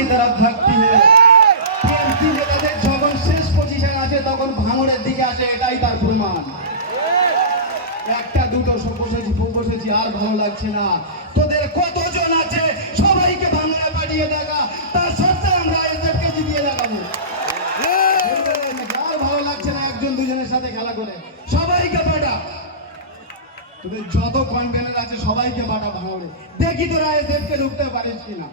की तरफ भागती है টিএমসি নেতাদের যখন শেষ পজিশন আছে তখন ভাঙড়ের দিকে আসে, এটাই তার প্রমাণ। একটা দুটো বসেছি আর ভালো লাগছে না। তোদের কতজন আছে সবাইকে ভাঙড়ে পাঠিয়ে দেখা, তার সত্ত্বেও আমরা এদেরকে জিতিয়ে দেখাবো। আর ভালো লাগছে না একজন দুজনের সাথে খেলা করে, সবাইকে পাঠা। তোদের যত কনভেনার আছে সবাইকে পাঠা ভাঙড়ে, দেখি তোরা এদেরকে ঢুকতে পারিস কিনা।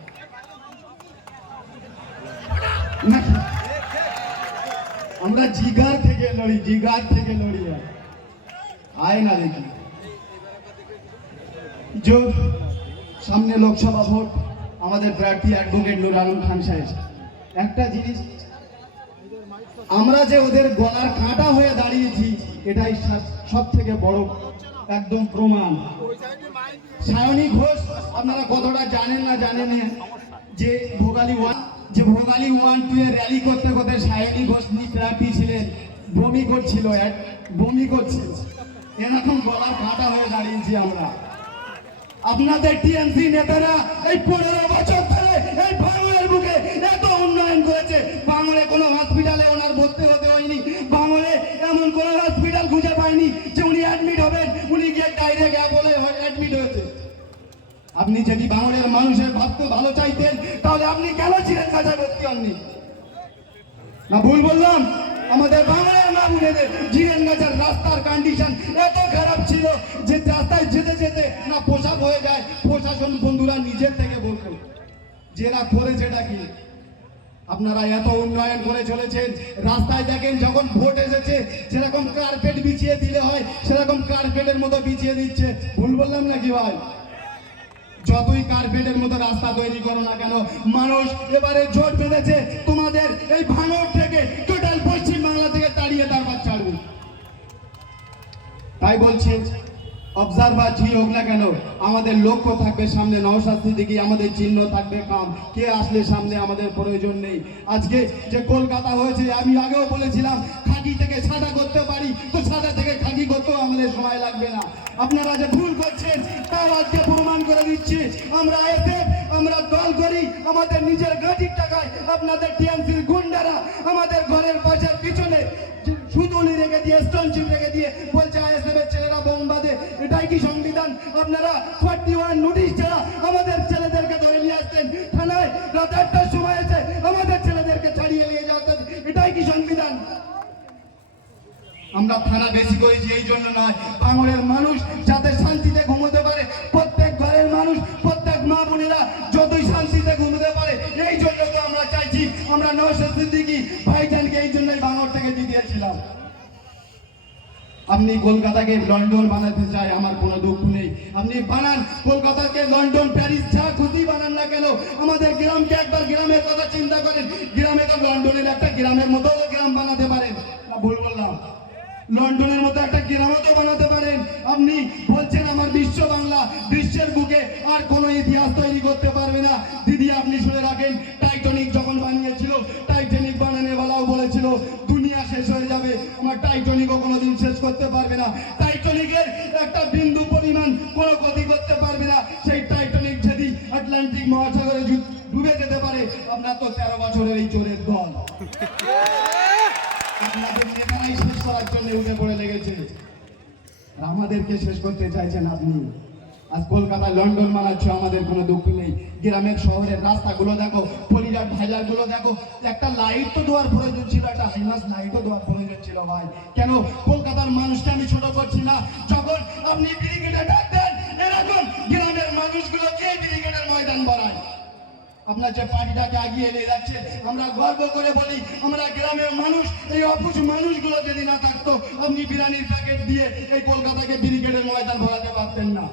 আমরা জিগার থেকে লড়ি আয় না দেখি। जो সামনে লোকসভা ভোট, আমাদের প্রার্থী অ্যাডভোকেট নুর আলম খান সাহেব, একটা জিনিস আমরা যে ওদের গলার কাঁটা হয়ে দাঁড়িয়েছি এটাই সব থেকে বড় একদম প্রমাণ। সায়নী ঘোষ আপনারা কতটা জানেন না জানেন যে ভোগালী 1-2 এর র্যালি করতে করতে সায়নী ঘোষ প্রার্থী ছিলেন, বমি করছিল এরকম গলার কাঁটা হয়ে দাঁড়িয়েছি আমরা। আপনাদের টিএমসি নেতারা এই 15 বছর ধরে এই ভাঙড়ের বুকে এত উন্নয়ন করেছে। ভাঙড়ে কোনো হসপিটালে ওনার ভর্তি হতে হয়নি, ভাঙড়ে এমন কোনো হসপিটাল খুঁজে পায়নি যে উনি অ্যাডমিট হবেন, উনি গিয়ে ডাইরেক্ট বলে অ্যাডমিট হয়েছে। আপনি যদি ভাঙড়ের মানুষের ভালো চাইতেন তাহলে আপনি কেন ছিলেন কাছায় ভর্তি হননি? না ভুল বললাম? আমাদের বাংলায় মা বোনেদের জিরেনগাছার রাস্তার কন্ডিশন এত খারাপ ছিল যে রাস্তায় যেতে যেতে না পোশাক হয়ে যায়। প্রশাসন বন্ধুরা নিজের থেকে বলতো যেটা করেছে এটা কি। আপনারা এত উন্নয়ন করে চলেছেন, রাস্তায় দেখেন যখন ভোট এসেছে যেরকম কার্পেট বিছিয়ে দিলে হয় সেরকম কার্পেটের মতো বিছিয়ে দিচ্ছে। ভুল বললাম নাকি ভাই? যতই কার্পেটের মতো রাস্তা তৈরি করো না কেন, মানুষ এবারে জোট বেঁধেছে তোমাদের এই ভাঙড় থেকে টোটাল পশ্চিম বাংলা থেকে তাড়িয়ে তারপর ছাড়বে। তাই বলছি অবজারভার যে হোক না কেন, আমাদের লক্ষ্য থাকবে সামনে নওশাদ সিদ্দিকী, আমাদের চিহ্ন থাকবে কাম। কে আসলে সামনে আমাদের প্রয়োজন নেই। আজকে যে কলকাতা হয়েছে, আমি আগেও বলেছিলাম খাঁটি থেকে সাদা করতে পারি, তো সাদা থেকে খাঁটি করতেও আমাদের সময় লাগবে না। আপনারা যে ভুল করছেন তাও আজকে প্রমাণ করে দিচ্ছি। আমরা এতে আমরা দল করি আমাদের নিজের গাড়ির টাকায়, আপনাদের টিএমসির গুন্ডারা আমাদের ঘরের পাশের পিছনে সুতুলি রেখে দিয়ে স্টোনচিপ রেখে দিয়ে বলছে আইএসএফ এর ছেলেরা বোম বাঁধে। এটাই কি সংবিধান? আপনারা 41 নোটিশ ছাড়া আমাদের ছেলেদেরকে ধরে নিয়ে আসতেন থানায়, রাত 8টার সময় এসে আমাদের ছেলেদেরকে ছাড়িয়ে নিয়ে যেতেন। এটাই কি সংবিধান? আমরা থানা বেশি করেছি এই জন্য নয়, ভাঙড়ের মানুষ যাতে শান্তিতে ঘুমোতে পারে, প্রত্যেক ঘরের মানুষ প্রত্যেক মা বোনেরা যতই শান্তিতে ঘুমোতে পারে, এই জন্য তো আমরা চাইছি। আমরা নওশাদ সিদ্দিকী ভাইজানকে এই জন্যই ভাঙড় থেকে জিতিয়েছিলাম। আপনি কলকাতাকে লন্ডন বানাতে চাই, আমার কোনো দুঃখ নেই, আপনি বানান। কলকাতাকে লন্ডন, প্যারিস যা খুশি বানান না কেন, আমাদের গ্রামকে একবার গ্রামের কথা চিন্তা করেন। গ্রামে তো লন্ডনের একটা গ্রামের মতো গ্রাম বানাতে পারেন। ভুল বললাম? লন্ডনের মতো একটা গ্রামও তো বানাতে পারেন। আপনি বলছেন আমার বিশ্ব বাংলা, বিশ্বের বুকে আর কোনো ইতিহাস তৈরি করতে পারবে না। দিদি আপনি শুনে রাখেন, টাইটানিক যখন বানিয়েছিল, টাইটানিক বানানোর বেলাও বলেছিল দুনিয়া শেষ হয়ে যাবে, আমার টাইটানিকও কোনোদিন শেষ করতে পারবে না। টাইটানিকের একটা বিন্দু পরিমাণ কোনো ক্ষতি করতে পারবে না। সেই টাইটানিক যদি আটলান্টিক মহাসাগরে ডুবে যেতে পারে, আপনার তো 13 বছরের এই চোরের দল আপনাদের নেতারাই শেষ করার জন্য উঠে পড়ে লেগেছে, আমাদেরকে শেষ করতে চাইছেন আপনি। আজ কলকাতায় লন্ডন বানাচ্ছ, আমাদের কোনো দুঃখ নেই। গ্রামের শহরের রাস্তাগুলো দেখো, পলিরাট ভাইজারগুলো দেখো, একটা লাইট তো দেওয়ার প্রয়োজন ছিল, একটা হাইমাস লাইটও দেওয়ার প্রয়োজন ছিল ভাই। কেন কলকাতার মানুষকে আমি ছোট করছি না, যখন আপনি ব্রিগেডে ডাক দেন এরকম গ্রামের মানুষগুলোকে ব্রিগেডের ময়দান বাড়ায়। আপনার যে পার্টিটাকে এগিয়ে নিয়ে যাচ্ছে, আমরা গর্ব করে বলি আমরা গ্রামের মানুষ। এই অপুষ মানুষগুলো যদি না থাকতো, আপনি বিরিয়ানির প্যাকেট দিয়ে এই কলকাতাকে ব্রিগেডের ময়দান ভরাতে পারতেন না।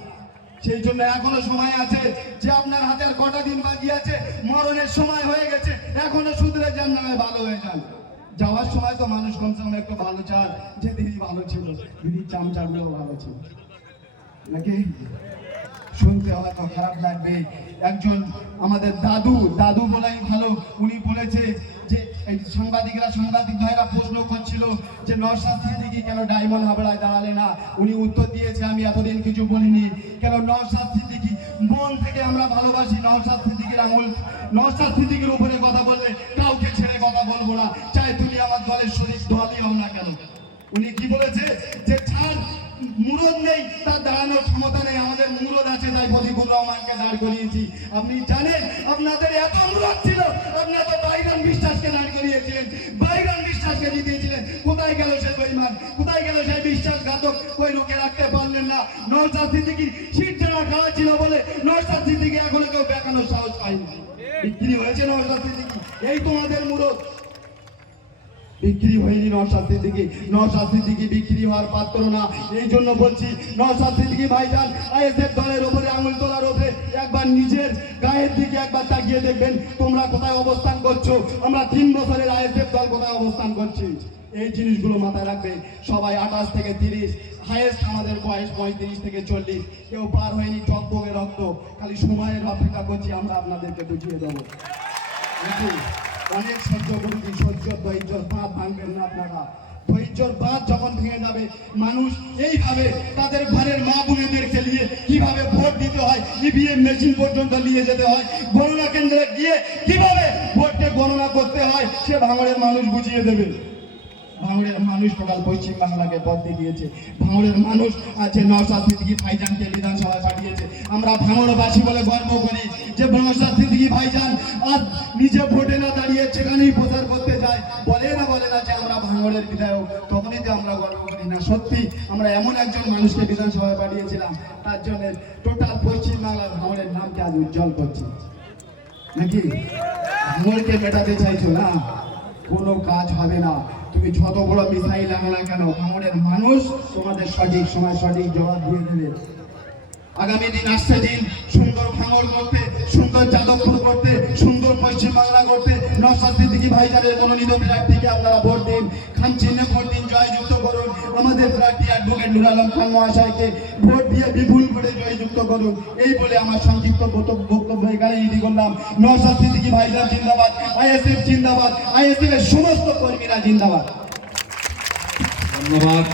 সেই জন্য এখনো সময় আছে যে আপনার হাতে আর কটা দিন বাকি আছে, মরণের সময় হয়ে গেছে, এখনো শুধরে যান, না ভালো হয়ে যান। যাওয়ার সময় তো মানুষ কমসে কম একটু ভালো চান যে দিদি ভালো ছিল, দিদির চামচাগুলো ভালো ছিল নাকি। শুনতে হয়তো খারাপ লাগবে, একজন আমাদের দাদু বলাই ভালো, উনি বলেছে যে এই সাংবাদিক ভাইরা প্রশ্ন করছিল যে নওশাদ সিদ্দিকী কেন ডায়মন্ড হাবড়ায় দাঁড়ালে না, উনি উত্তর দিয়েছে আমি এতদিন কিছু বলিনি। কেন নওশাদ সিদ্দিকী মন থেকে আমরা ভালোবাসি নওশাদ সিদ্দিকীর আঙুল, নওশাদ সিদ্দিকীর উপরে কথা বললে কাউকে ছেড়ে কথা বলবো না, চাই তুমি আমার দলের শরীর দলই হও না কেন। উনি কি বলেছে যে ছাড় মুরদ নেই, তার দাঁড়ানোর ক্ষমতা নেই, আমাদের মুরদ আছে, তাই ফজিবুর রহমানকে দাঁড় করিয়েছি। আপনি জানেন আপনাদের এত মুরদ ছিল, আপনারা তো বাইগান বিশ্বাসকে দাঁড় করিয়েছিলেন, বাইগান বিশ্বাসকে জিতিয়েছিলেন। কোথায় গেল সেই বেঈমান, কোথায় গেল সেই বিশ্বাসঘাতক? কই রুখে রাখতে পারলেন না। নওশাদ সিদ্দিকী সিট জমা খাওয়া ছিল বলে নওশাদ সিদ্দিকী এখনো কেউ বেকানোর সাহস পায়নি। বিক্রি হয়েছে নওশাদ সিদ্দিকী, এই তোমাদের মুরদ। বিক্রি হয়নি নওশাদ সিদ্দিকী, নওশাদ সিদ্দিকী বিক্রি হওয়ার পাত্র না। এই জন্য বলছি নওশাদ সিদ্দিকী ভাইজান আইএসএফ দলের উপরে আঙুল তোলার উপরে একবার নিজের গায়ের দিকে একবার তাকিয়ে দেখবেন তোমরা কোথায় অবস্থান করছো, আমরা 3 বছরের আইএসএফ দল কোথায় অবস্থান করছি। এই জিনিসগুলো মাথায় রাখবে সবাই। 28 থেকে 30, হাইয়েস্ট আমাদের বয়স 35 থেকে 40, কেউ পার হয়নি টকবগে রক্ত, খালি সময়ের অপেক্ষা করছি, আমরা আপনাদেরকে বুঝিয়ে দেবো। অনেক সহ্য করেছি, সহ্য ধৈর্যর বাঁধ ভাঙবেন না আপনারা। ধৈর্যর বাঁধ যখন ভেঙে যাবে, মানুষ এইভাবে তাদের ঘরের মা বোনেদেরকে নিয়ে কিভাবে ভোট দিতে হয়, ইভিএম মেশিন পর্যন্ত নিয়ে যেতে হয়, গণনা কেন্দ্রে গিয়ে কিভাবে ভোটকে গণনা করতে হয়, সে ভাঙড়ের মানুষ বুঝিয়ে দেবে। ভাঙড়ের মানুষ টোটাল পশ্চিম বাংলাকে পথ দিয়েছে। ভাঙড়ের মানুষ আছে নওশাদ সিদ্দিকী ভাইজানকে বিধানসভায় পাঠিয়েছে। আমরা ভাঙড়বাসী বলে গর্ব করি যে নওশাদ সিদ্দিকী ভাইজান আজ নিজে ভোটে না দাঁড়িয়ে সেখানেই প্রচার করতে যায়, বলে না যে আমরা ভাঙড়ের বিধায়ক, তখনই যে আমরা গর্ব করি না। সত্যি আমরা এমন একজন মানুষকে বিধানসভায় পাঠিয়েছিলাম, তার জন্য টোটাল পশ্চিম বাংলার ভাঙড়ের নামকে আজ উজ্জ্বল করছি। নাকি ভাঙড়কে মেটাতে চাইছো না, কোনো কাজ হবে না। তুমি যত বড় মিসাইল আনো না কেন, ভাঙড়ের মানুষ তোমাদের সঠিক সময় সঠিক জবাব দিয়ে দেবে। আগামী দিন আসছে দিন সুন্দর ভাঙড় করতে, সুন্দর যাদবপুর করতে, সুন্দর পশ্চিম বাংলা করতে নওশাদ সিদ্দিকী ভাইজানের মনোনীত প্রার্থীকে আপনারা ভোট দিন, খান চিহ্নে ভোট দিন, জয়যুক্ত করুন। আমাদের প্রার্থী অ্যাডভোকেট নুর আলম খান মহাশয়কে ভোট দিয়ে বিপুল ভোটে জয়যুক্ত করুন। এই বলে আমার সংক্ষিপ্ত বক্তব্য এখানে ইতি করলাম। নওশাদ সিদ্দিকী ভাইজান জিন্দাবাদ, আইএসএফ জিন্দাবাদ, আইএসএফ এর সমস্ত কর্মীরা জিন্দাবাদ। ধন্যবাদ।